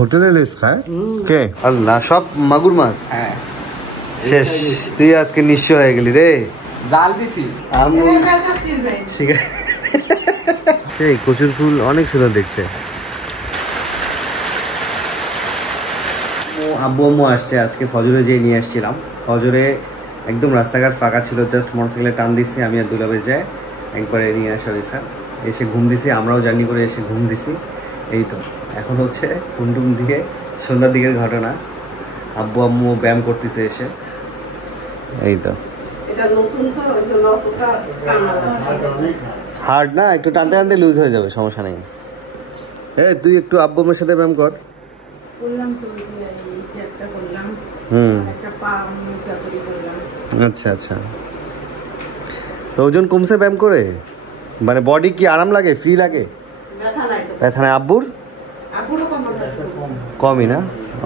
হোটেলে লেস খায় কে? আল্লাহ, সব মাগুর মাছ। হ্যাঁ শেষ। তুই আজকে নিশ্চয় হয়ে গেলি রে। জাল দিছি আমি সেই কচুর ফুল অনেক সুন্দর দেখতে। আব্বু আম্মু আসছে আজকে। ফজরে যেয়ে নিয়ে আসছিলাম। ফজরে একদম রাস্তাঘাট ফাঁকা ছিল, জাস্ট মোটরসাইকেলে টান দিচ্ছি আমি আর দুলাভাই যায়, একবারে নিয়ে আসা হয়েছে। এসে ঘুম দিছি, আমরাও জার্নি করে এসে ঘুম দিছি। এই তো এখন হচ্ছে টুমটুম দিকে সন্ধ্যার দিকের ঘটনা। আব্বু আম্মু ব্যায়াম করতেছে এসে। এই তো হার্ড না, একটু টানতে টানতে লুজ হয়ে যাবে, সমস্যা নেই। তুই একটু আব্বু আম্মুর সাথে ব্যায়াম কর। আচ্ছা আচ্ছা। তো ওজন কমছে ব্যায়াম করে? মানে বডি কি আরাম লাগে, ফ্রি লাগে? ব্যথা নাই? আব্বুর কমই না?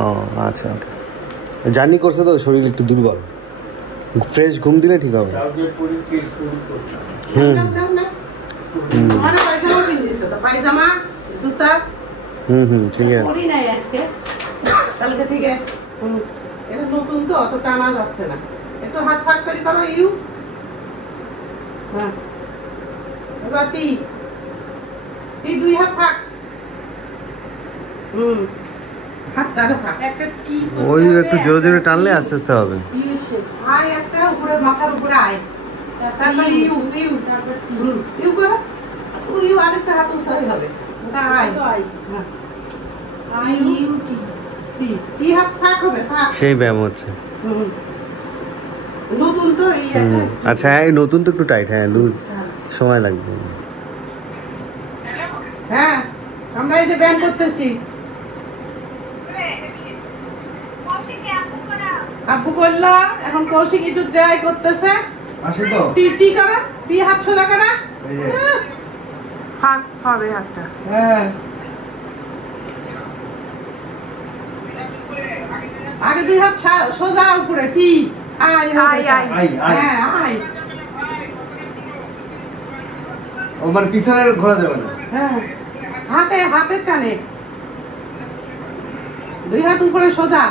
ও আচ্ছা ওকে। জার্নি করছে তো, শরীর একটু দুর্বল। ফ্রেশ ঘুম দিলে ঠিক হবে। ঠিক আছে। কালকে থেকে এটা নতুন তো অত টানা যাচ্ছে না, একটু হাত ফাঁক করে করো। ইউ হ্যাঁ এবার দুই হাত ফাঁক। হাতটা ফাঁক। একটা কি ওই একটু জোরে জোরে টানলে আস্তে আস্তে হবে। আয় একটা উপরে, মাথার উপরে আয়, তারপরে ইউ ইউ ইউ করো। ইউ আরেকটা হাত উসাই হবে। ওটা আয় হ্যাঁ আই ইউ টি হাত ফাঁক হবে, ফাঁক। সেই ব্যায়াম হচ্ছে। নতুন তো এই আচ্ছা হ্যাঁ, নতুন তো একটু টাইট। হ্যাঁ লুজ সময় লাগবে। হ্যাঁ আমরা এই যে ব্যায়াম করতেছি। আব্বু করলো, এখন কৌশিক একটু ট্রাই করতেছে। আসে তো টি করা, টি হাত সোজা করা, ফাঁক হবে হাতটা। হ্যাঁ আগে দুই হাত সোজা উপরে, টি আই আই আই হ্যাঁ আই। ও মানে পিছনে ঘোরা যাবে না। হ্যাঁ হাতের টানে দুই হাত উপরে সোজা।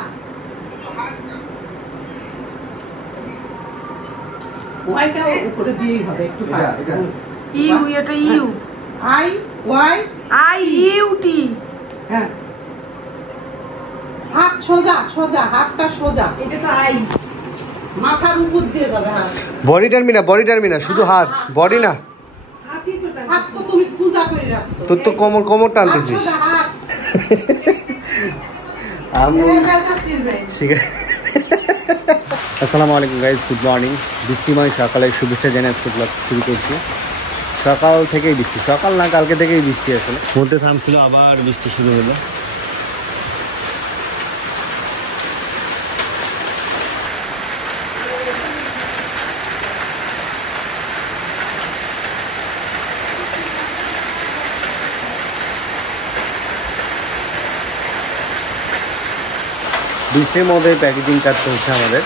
ওয়াইটা উপরে দিয়েই হবে একটু। ইউ, এটা U. I Y I U T. হ্যাঁ হাত সোজা সোজা, হাতটা সোজা। এটা তো আই। মাথার উপর দিয়ে যাবে হাত। বডি টানবি না, শুধু হাত, বডি না। হাত তো তুমি পূজা করে রাখছো। তোর তো কোমর টানতেছিস। আসসালামু আলাইকুম গাইজ, গুড মর্নিং। বৃষ্টিময় সকালে শুভেচ্ছা জানিয়ে আজকে ব্লগ শুরু করছি। সকাল থেকেই বৃষ্টি, সকাল না কালকে থেকেই বৃষ্টি, আসলে মধ্যে থামছিল, আবার বৃষ্টি শুরু হলো। বৃষ্টির মধ্যে প্যাকেজিং কাজ চলছে আমাদের,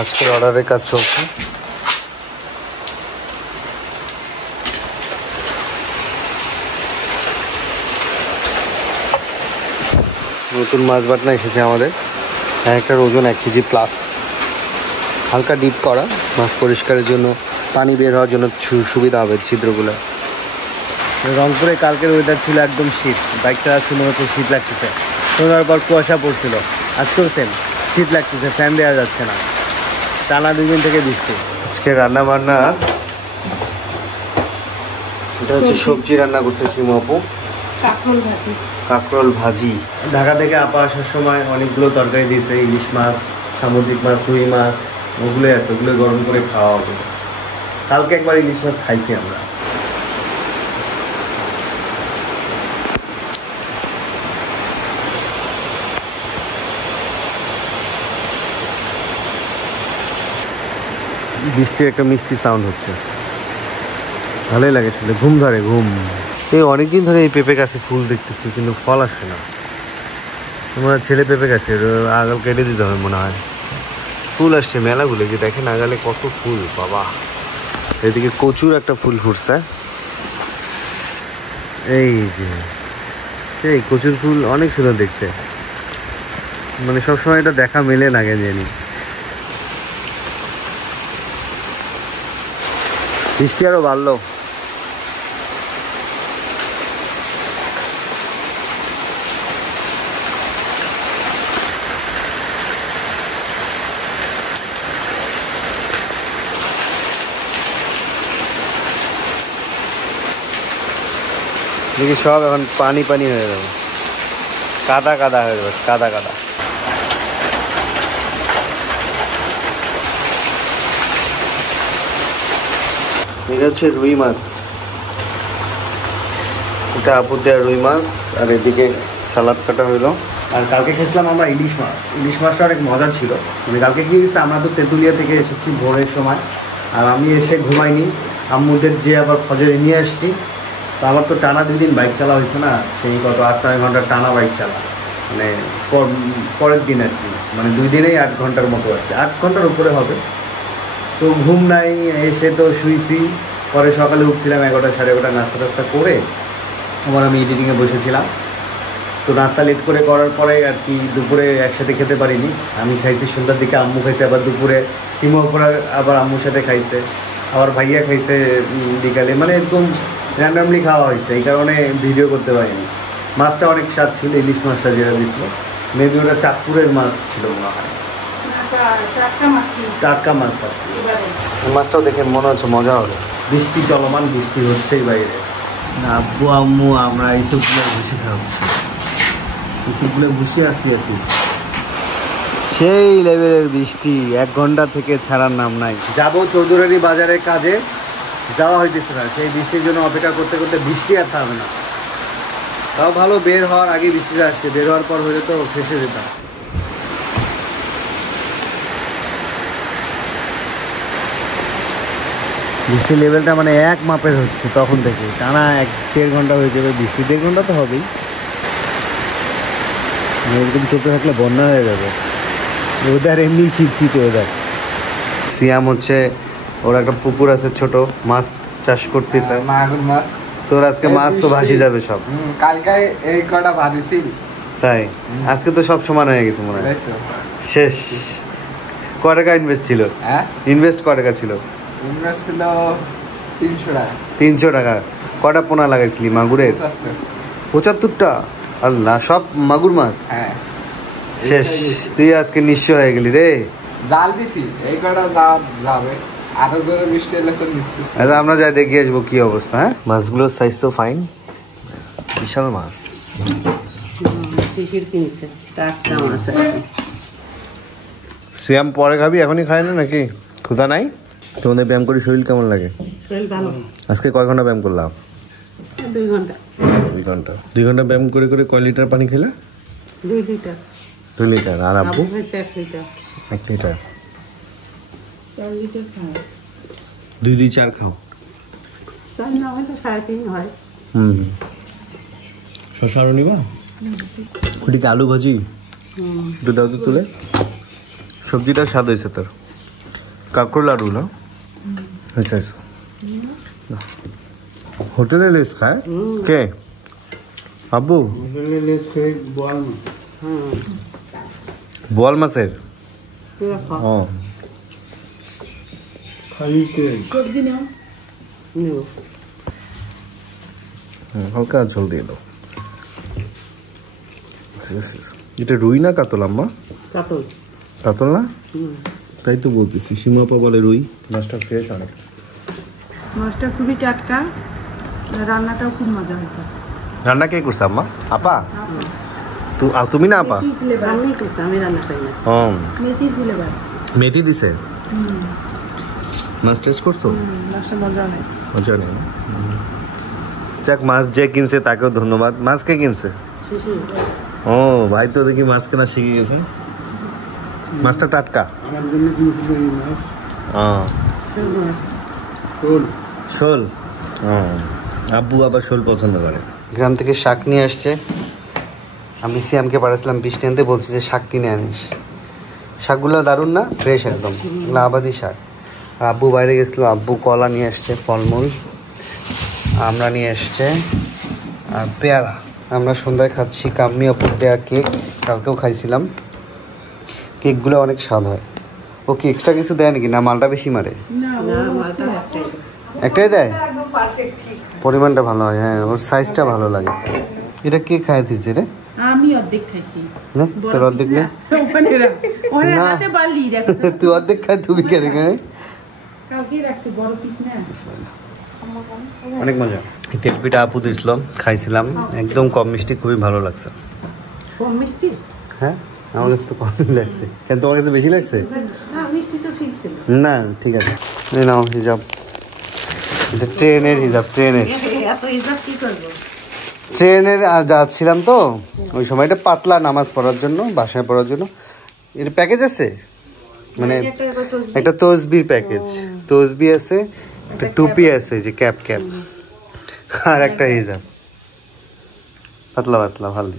আজকের অর্ডারের কাজ চলছে। নতুন মাছ বাটনা এসেছে আমাদের, একটার ওজন 1 কেজি প্লাস। হালকা ডিপ করা মাছ, পরিষ্কারের জন্য, পানি বের হওয়ার জন্য সুবিধা হবে ছিদ্রগুলো। রংপুরে কালকের ওয়েদার ছিল একদম শীত, বাইকটা ছিল হচ্ছে শীত লাগতেছে। সন্ধ্যার পর কুয়াশা পড়ছিল, আজকেও সেম শীত লাগতেছে, ফ্যান দেওয়া যাচ্ছে না, টানা 2 দিন থেকে বৃষ্টি। আজকে রান্না বান্না, এটা হচ্ছে সবজি রান্না করছে শিমু আপু, কাঁকরোল ভাজি। ঢাকা থেকে আপা আসার সময় অনেকগুলো তরকারি দিয়েছে, ইলিশ মাছ, সামুদ্রিক মাছ, রুই মাছ, ওগুলোই আছে, ওগুলো গরম করে খাওয়া হবে। কালকে একবার ইলিশ মাছ খাইছি আমরা। বৃষ্টির একটা মিষ্টি সাউন্ড হচ্ছে, ভালোই লাগে, ছিল ঘুম ধরে ঘুম। এই অনেকদিন ধরে এই পেঁপে গাছে ফুল দেখতেছি, কিন্তু ফল আসে না। তোমার ছেলে পেঁপে গাছে আগাল কেটে দিতে হবে মনে হয়। ফুল আসছে মেলাগুলো, যে দেখেন আগালে কত ফুল বাবা। এদিকে কচুর একটা ফুল ফুটছে, এই যে এই কচুর ফুল অনেক সুন্দর দেখতে, মানে সবসময় এটা দেখা মেলে না কেন জানি। বৃষ্টি আরো বাড়লো। দেখি সব এখন পানি পানি হয়ে যাবে, কাদা কাদা হয়ে যাবে, কাদা কাদা। এটা হচ্ছে রুই মাছ, এটা আপুর দেওয়া রুই মাছ, আর এদিকে সালাদ কাটা হইলো। আর কালকে খেয়েছিলাম আমরা ইলিশ মাছ। ইলিশ মাছটা অনেক মজা ছিল। মানে কালকে কি হয়েছে, আমরা তো তেঁতুলিয়া থেকে এসেছি ভোরের সময়, আর আমি এসে ঘুমাইনি, আম্মুদের যে আবার ফজরে নিয়ে আসছি। তো আমার তো টানা 2 দিন বাইক চালা হয়েছে না, সেই কত 8-9 ঘন্টা টানা বাইক চালা, মানে পরের দিন আর কি, মানে 2 দিনেই 8 ঘন্টার মতো আছে, 8 ঘন্টার উপরে হবে। তো ঘুম নাই, এসে তো শুইছি, পরে সকালে উঠছিলাম 11টা 11:30 নাস্তা টাস্তা করে আমি এডিটিংয়ে বসেছিলাম। তো নাস্তা লেট করে করার পরে আর কি দুপুরে একসাথে খেতে পারিনি। আমি খাইছি সন্ধ্যার দিকে, আম্মু খাইছে আবার দুপুরে, সিমো ওপরে আবার আম্মুর সাথে খাইছে, আবার ভাইয়া খাইছে বিকালে, মানে একদম র্যান্ডামলি খাওয়া হয়েছে, এই কারণে ভিডিও করতে পারিনি। মাছটা অনেক স্বাদ ছিল, ইলিশ মাছটা যেটা দিছিল, মেবি ওটা চাঁদপুরের মাছ ছিল মনে হয়, টাটকা মাছ। মাছটাও দেখে মনে হচ্ছে মজা হবে। বৃষ্টি চলমান, বৃষ্টি হচ্ছেই বাইরে। আব্বু আম্মু আমরা এইসবগুলো ভুষি খাওয়াচ্ছি, এইসবগুলো ভুষি আসি। সেই লেভেলের বৃষ্টি, 1 ঘন্টা থেকে ছাড়ার নাম নাই। যাবো চৌধুরানী বাজারে কাজে, যাওয়া হইতেছে না, সেই বৃষ্টির জন্য অপেক্ষা করতে করতে বৃষ্টি আর থামবে না। তাও ভালো বের হওয়ার আগে বৃষ্টিটা আসছে, বের হওয়ার পর হলে তো ফেসে যেতাম। বৃষ্টির লেভেলটা মানে এক মাপের হচ্ছে তখন থেকে, টানা 1-1.5 ঘন্টা হয়ে যাবে বৃষ্টি, 1.5 ঘন্টা তো হবেই। এরকম চলতে থাকলে বন্যা হয়ে যাবে। ওদের এমনি শীত ওদের। সিয়াম হচ্ছে, ওর একটা পুকুর আছে ছোট, মাছ চাষ করতেছে, মাগুর মাছ। তোর আজকে মাছ তো ভাসি যাবে সব। কালকে এই কটা ভাবিছিল, তাই আজকে তো সব সমান হয়ে গেছে মনে হয়, শেষ। কয় টাকা ইনভেস্ট ছিল? ইনভেস্ট কয় টাকা ছিল? ইনভেস্ট ছিল 300 টাকা। 300 টাকা। কটা পোনা লাগাইছিলি মাগুরের? 75টা। আল্লাহ, সব মাগুর মাছ? হ্যাঁ। শেষ, তুই আজকে নিঃস্ব হয়ে গেলি রে। জাল দিছি, এই কটা যাবে, আরো করে বৃষ্টি এলে তো নিচ্ছি। আচ্ছা আমরা যাই দেখে আসবো কি অবস্থা। হ্যাঁ, মাছগুলোর সাইজ তো ফাইন, বিশাল মাছ। শিশির কিনছে, টাটকা মাছ। সিয়াম পরে খাবি, এখনই খায় না নাকি? ক্ষুধা নাই? তোমাদের ব্যায়াম করে শরীর কেমন লাগে? শরীর ভালো। আজকে কয় ঘন্টা ব্যায়াম করলাম? 2 ঘন্টা। 2 ঘন্টা ব্যায়াম করে করে কয় লিটার পানি খেলে? 2 লিটার। 2 লিটার। আর আব্বু? 1 লিটার। 1 লিটার। 4 লিটার খায়। 2 4 খাও। 4 না হয় তো 3.5 হয়। শশা আরো নিবা? ওদিকে আলু ভাজি একটু দাও তো তুলে। সবজিটা স্বাদ হয়েছে তোর। কাঁকড় লাড়ু না? আচ্ছা আচ্ছা। হোটেলে লেস খায় কে? আব্বু? বোয়াল মাছের? ও, সবজি নাও। হালকা ঝোল দিয়ে দাও। এটা রুই না কাতল আম্মা? কাতল। কাতল না? তাই তো বলতেছি, সীমাপা বলে রুই। মাছটা ফ্রেশ অনেক। মাছটা খুবই টাটকা, রান্নাটাও খুব মজা হয়েছে। রান্না কে করছে আম্মা? আপা? তুমি না আপা? আমি করছি, আমি রান্না করি না। মেথি ফ্লেভার। মেথি দিছে? মাছ টেস্ট করছো? মাছটা মজা নেই। মজা নেই। যাক, মাছ যে কিনছে তাকেও ধন্যবাদ। মাছ কে কিনছে? শিশির। ও ভাই তো দেখি মাছ কেনা শিখে গেছে। মাছটা টাটকা? আমার জন্য কিনছিল এই মাছ। শোল। আব্বু আবার শোল পছন্দ করে। গ্রাম থেকে শাক নিয়ে আসছে। আমি সিয়ামকে পাঠাচ্ছিলাম বৃষ্টি আনতে, বলছি যে শাক কিনে আনিস। শাকগুলো দারুণ না? ফ্রেশ একদম, আবাদি শাক। আর আব্বু বাইরে গেছিলো, আব্বু কলা নিয়ে আসছে, ফলমূল। আমরা নিয়ে আসছে আর পেয়ারা। আমরা সন্ধ্যায় খাচ্ছি কাম্মি আপুর দেয়া কেক, কালকেও খাইছিলাম। কেকগুলো অনেক স্বাদ হয়। ও কি এক্সট্রা কিছু দেয় নাকি, না মালটা বেশি মারে? না মাঝে একটাই একটাই দেয়, একদম পারফেক্ট ঠিক। পরিমাণটা ভালো হয়। হ্যাঁ, ওর সাইজটা ভালো লাগে। এটা কে খাই দিচ্ছে রে? আমি অর্ধেক খাইছি। না তোর অর্ধেক না, না। হাতে বালি দেখো তুই অর্ধেক খাই, তুমি কেন খাই? কালকে রাখছি বড় পিস না। অনেক মজা। তেল পিঠা আপু দিছিল, খাইছিলাম, একদম কম মিষ্টি, খুবই ভালো লাগছে। কম মিষ্টি হ্যাঁ, আমার কাছে তো কমই লাগছে। কেন তোমার কাছে বেশি লাগছে? না, মিষ্টি তো ঠিক ছিল। না ঠিক আছে, এই নাও হিজাব। এটা ট্রেনের হিজাব, ট্রেনের। এত হিসাব কি করবো? ট্রেনের যাচ্ছিলাম তো ওই সময়, এটা পাতলা নামাজ পড়ার জন্য, বাসায় পড়ার জন্য। এর প্যাকেজ আছে, মানে একটা তসবির প্যাকেজ, তসবি আছে, একটা টুপি আছে, যে ক্যাপ ক্যাপ, আর একটা হিজাব, পাতলা পাতলা ভালো।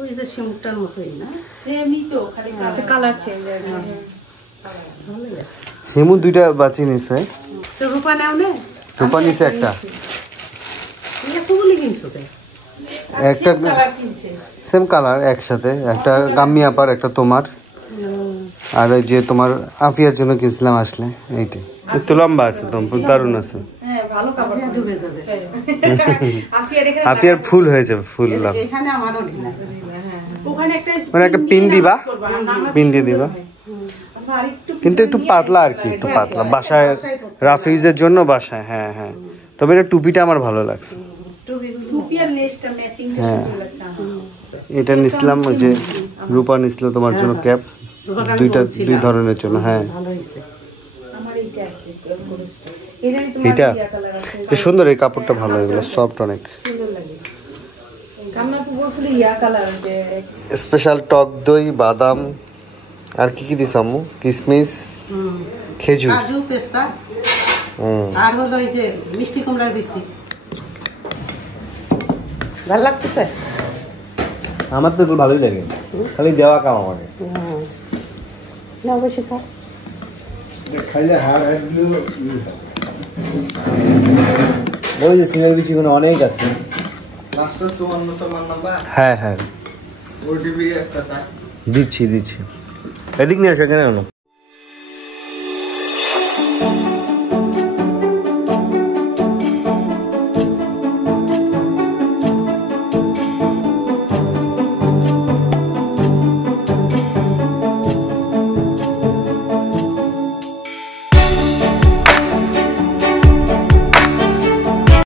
ওই যে শিমুকটার মতোই না, সেমই তো, খালি কালার চেঞ্জ আর কি। ভালোই আছে। সেমু দুইটা বাঁচি নিছে, তো রূপা নাও নে, রূপা নিছে একটা, এতগুলি কিনছো তো? একটা সেম কালার একসাথে, একটা গাম্মি আপার, একটা তোমার, আর ওই যে তোমার আফিয়ার জন্য কিনছিলাম আসলে, এইটাই। একটু লম্বা আছে, তো দারুণ আছে। হ্যাঁ ভালো কাপড় ডুবে যাবে। আফিয়ার ফুল হয়েছে, ফুল লাভ। এখানে আমারও ঢিলা। ওখানে একটা মানে একটা পিন দিবা, পিন দিয়ে দিবা, কিন্তু একটু পাতলা আর কি, একটু পাতলা বাসায় রাফিউজের জন্য বাসায়। হ্যাঁ হ্যাঁ, তবে এটা টুপিটা আমার ভালো লাগছে। টুপি আর লেসটা ম্যাচিং হ্যাঁ। সুন্দর লাগছে আমার। এটা নিছিলাম, ওই যে রূপা নিছিল তোমার জন্য ক্যাপ, দুইটা দুই ধরনের জন্য। হ্যাঁ, ভালো হয়েছে। আমার এইটা আছে কোরসটা। এটা এটা সুন্দর, এই কাপড়টা ভালো, এগুলো সফট অনেক। সুন্দর লাগে। কামনাপু বলছিল ইয়া কালার যে স্পেশাল টক দই, বাদাম, আর কি কি দিস আম্মু? কিশমিশ, খেজুর, কাজু, পেস্তা, আর হলো এই যে মিষ্টি কুমড়ার বিচি। ভালো লাগতেছে? আমার তো এগুলো ভালোই লাগে, খালি দেওয়া কাম আমাকে। না বেশি খা। খাইলে হাড় হাড় দিও। ওই যে সিঙ্গেল বিচি কোনো অনেক আছে। লাস্টে 54 তোমার নাম্বার, হ্যাঁ হ্যাঁ, ওটিপি একটা চাই। দিচ্ছি দিচ্ছি। এদিক নিয়ে আসো, কেন